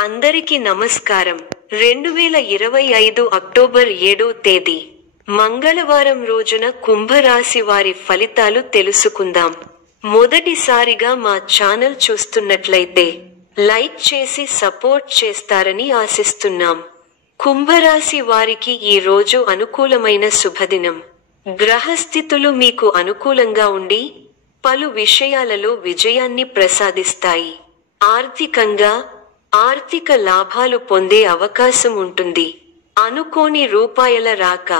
అందరికీ నమస్కారం. 2025 అక్టోబర్ 7వ తేదీ మంగళవారం రోజున కుంభరాశి వారి ఫలితాలు తెలుసుకుందాం. మొదటిసారిగా మా ఛానల్ చూస్తున్నట్లయితే లైక్ చేసి సపోర్ట్ చేస్తారని ఆశిస్తున్నాం. కుంభరాశి వారికి ఈ రోజు అనుకూలమైన శుభదినం. గ్రహస్థితులు మీకు అనుకూలంగా ఉండి పలు విషయాలలో విజయాన్ని ప్రసాదిస్తాయి. ఆర్థిక లాభాలు పొందే అవకాశం ఉంటుంది. అనుకోని రూపాయల రాక,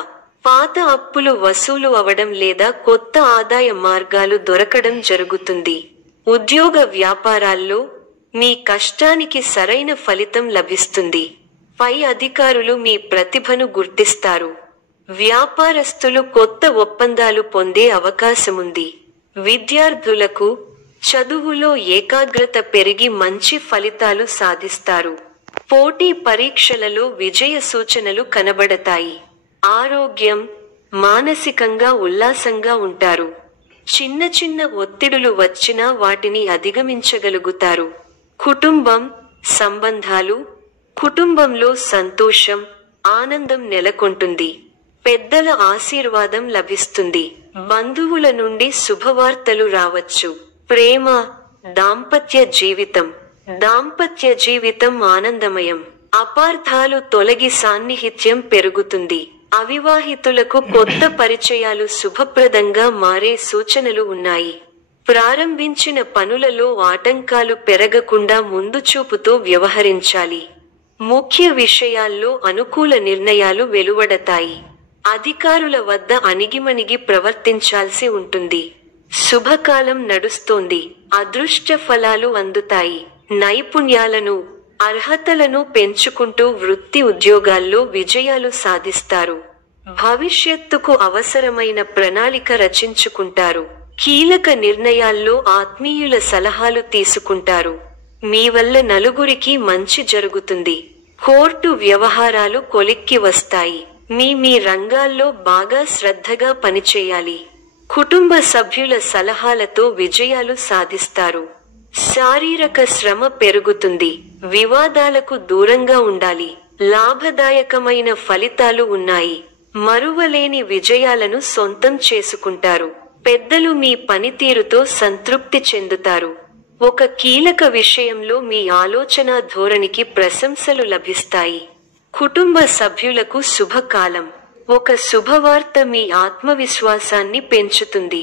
పాత అప్పులు వసూలు అవడం లేదా కొత్త ఆదాయ మార్గాలు దొరకడం జరుగుతుంది. ఉద్యోగ వ్యాపారాల్లో మీ కష్టానికి సరైన ఫలితం లభిస్తుంది. పై అధికారులు మీ ప్రతిభను గుర్తిస్తారు. వ్యాపారస్తులు కొత్త ఒప్పందాలు పొందే అవకాశముంది. విద్యార్థులకు చదువులో ఏకాగ్రత పెరిగి మంచి ఫలితాలు సాధిస్తారు. పోటీ పరీక్షలలో విజయ సూచనలు కనబడతాయి. ఆరోగ్యం, మానసికంగా ఉల్లాసంగా ఉంటారు. చిన్న చిన్న ఒత్తిడులు వచ్చినా వాటిని అధిగమించగలుగుతారు. కుటుంబం, సంబంధాలు, కుటుంబంలో సంతోషం, ఆనందం నెలకొంటుంది. పెద్దల ఆశీర్వాదం లభిస్తుంది. బంధువుల నుండి శుభవార్తలు రావచ్చు. ప్రేమ, దాంపత్య జీవితం ఆనందమయం. అపార్థాలు తొలగి సాన్నిహిత్యం పెరుగుతుంది. అవివాహితులకు కొత్త పరిచయాలు శుభప్రదంగా మారే సూచనలు ఉన్నాయి. ప్రారంభించిన పనులలో ఆటంకాలు పెరగకుండా ముందుచూపుతో వ్యవహరించాలి. ముఖ్య విషయాల్లో అనుకూల నిర్ణయాలు వెలువడతాయి. అధికారుల వద్ద అణిగిమణిగి ప్రవర్తించాల్సి ఉంటుంది. శుభకాలం నడుస్తోంది. అదృష్ట ఫలాలు అందుతాయి. నైపుణ్యాలను, అర్హతలను పెంచుకుంటూ వృత్తి ఉద్యోగాల్లో విజయాలు సాధిస్తారు. భవిష్యత్తుకు అవసరమైన ప్రణాళిక రచించుకుంటారు. కీలక నిర్ణయాల్లో ఆత్మీయుల సలహాలు తీసుకుంటారు. మీ వల్ల నలుగురికి మంచి జరుగుతుంది. కోర్టు వ్యవహారాలు కొలిక్కి వస్తాయి. మీ రంగాల్లో బాగా శ్రద్ధగా పనిచేయాలి. కుటుంబ సభ్యుల సలహాలతో విజయాలు సాధిస్తారు. శారీరక శ్రమ పెరుగుతుంది. వివాదాలకు దూరంగా ఉండాలి. లాభదాయకమైన ఫలితాలు ఉన్నాయి. మరువలేని విజయాలను సొంతం చేసుకుంటారు. పెద్దలు మీ పనితీరుతో సంతృప్తి చెందుతారు. ఒక కీలక విషయంలో మీ ఆలోచన ధోరణికి ప్రశంసలు లభిస్తాయి. కుటుంబ సభ్యులకు శుభకాలం. ఒక శుభవార్త మీ ఆత్మవిశ్వాసాన్ని పెంచుతుంది.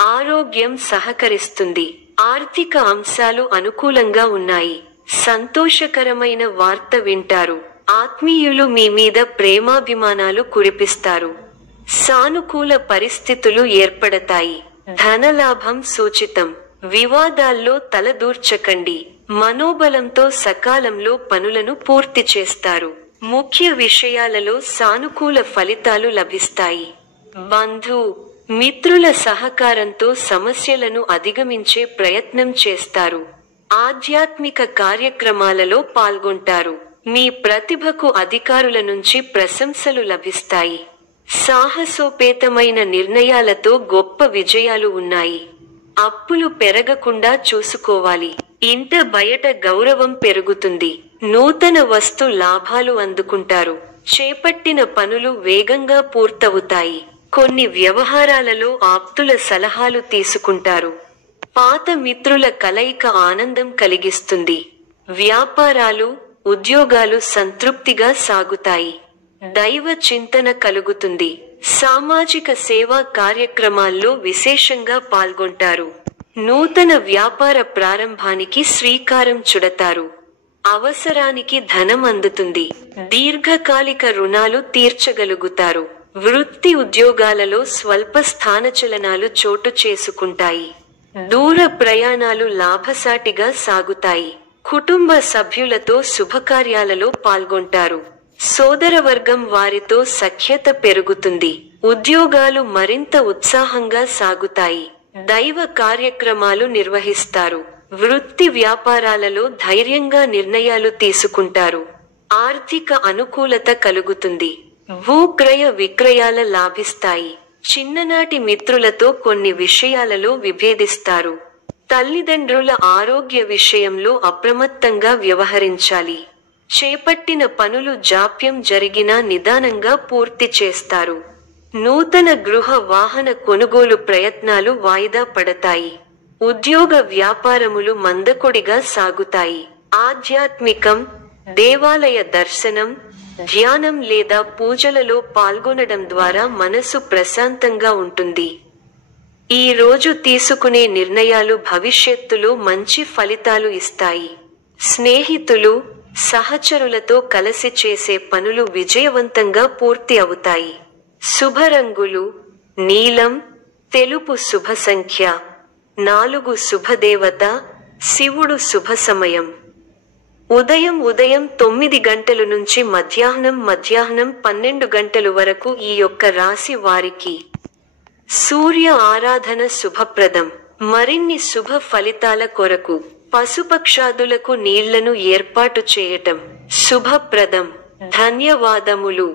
ఆరోగ్యం సహకరిస్తుంది. ఆర్థిక అంశాలు అనుకూలంగా ఉన్నాయి. సంతోషకరమైన వార్త వింటారు. ఆత్మీయులు మీ మీద ప్రేమాభిమానాలు కురిపిస్తారు. సానుకూల పరిస్థితులు ఏర్పడతాయి. ధనలాభం సూచితం. వివాదాల్లో తలదూర్చకండి. మనోబలంతో సకాలంలో పనులను పూర్తి చేస్తారు. ముఖ్య విషయాలలో సానుకూల ఫలితాలు లభిస్తాయి. మిత్రుల సహకారంతో సమస్యలను అధిగమించే ప్రయత్నం చేస్తారు. ఆధ్యాత్మిక కార్యక్రమాలలో పాల్గొంటారు. మీ ప్రతిభకు అధికారుల నుంచి ప్రశంసలు లభిస్తాయి. సాహసోపేతమైన నిర్ణయాలతో గొప్ప విజయాలు ఉన్నాయి. అప్పులు పెరగకుండా చూసుకోవాలి. ఇంట బయట గౌరవం పెరుగుతుంది. నూతన వస్తు లాభాలు అందుకుంటారు. చేపట్టిన పనులు వేగంగా పూర్తవుతాయి. కొన్ని వ్యవహారాలలో ఆప్తుల సలహాలు తీసుకుంటారు. పాత మిత్రుల కలయిక ఆనందం కలిగిస్తుంది. వ్యాపారాలు, ఉద్యోగాలు సంతృప్తిగా సాగుతాయి. దైవ చింతన కలుగుతుంది. సామాజిక సేవా కార్యక్రమాల్లో విశేషంగా పాల్గొంటారు. నూతన వ్యాపార ప్రారంభానికి శ్రీకారం చుడతారు. అవసరానికి ధనం అందుతుంది. దీర్ఘకాలిక రుణాలు తీర్చగలుగుతారు. వృత్తి ఉద్యోగాలలో స్వల్ప స్థానచలనాలు చోటు చేసుకుంటాయి. దూర ప్రయాణాలు లాభసాటిగా సాగుతాయి. కుటుంబ సభ్యులతో శుభకార్యాలలో పాల్గొంటారు. సోదరవర్గం వారితో సఖ్యత పెరుగుతుంది. ఉద్యోగాలు మరింత ఉత్సాహంగా సాగుతాయి. దైవ కార్యక్రమాలు నిర్వహిస్తారు. వృత్తి వ్యాపారాలలో ధైర్యంగా నిర్ణయాలు తీసుకుంటారు. ఆర్థిక అనుకూలత కలుగుతుంది. భూక్రయ విక్రయాల లాభిస్తాయి. చిన్ననాటి మిత్రులతో కొన్ని విషయాలలో విభేదిస్తారు. తల్లిదండ్రుల ఆరోగ్య విషయంలో అప్రమత్తంగా వ్యవహరించాలి. చేపట్టిన పనులు జాప్యం జరిగినా నిదానంగా పూర్తి చేస్తారు. నూతన గృహ వాహన కొనుగోలు ప్రయత్నాలు వాయిదా పడతాయి. ఉద్యోగ వ్యాపారములు మందకొడిగా సాగుతాయి. ఆధ్యాత్మికం, దేవాలయ దర్శనం, ధ్యానం లేదా పూజలలో పాల్గొనడం ద్వారా మనసు ప్రశాంతంగా ఉంటుంది. ఈ రోజు తీసుకునే నిర్ణయాలు భవిష్యత్తులో మంచి ఫలితాలు ఇస్తాయి. స్నేహితులు, సహచరులతో కలిసి చేసే పనులు విజయవంతంగా పూర్తి అవుతాయి. శుభరంగులు: నీలం, తెలుపు. శుభ సంఖ్య 4. శుభదేవత: శివుడు. శుభ సమయం: ఉదయం 9 గంటల నుంచి మధ్యాహ్నం 12 గంటలు వరకు. ఈ యొక్క రాశి వారికి సూర్య ఆరాధన శుభప్రదం. మరిన్ని శుభ ఫలితాల కొరకు పశుపక్షాదులకు నీళ్లను ఏర్పాటు చేయటం శుభప్రదం. ధన్యవాదములు.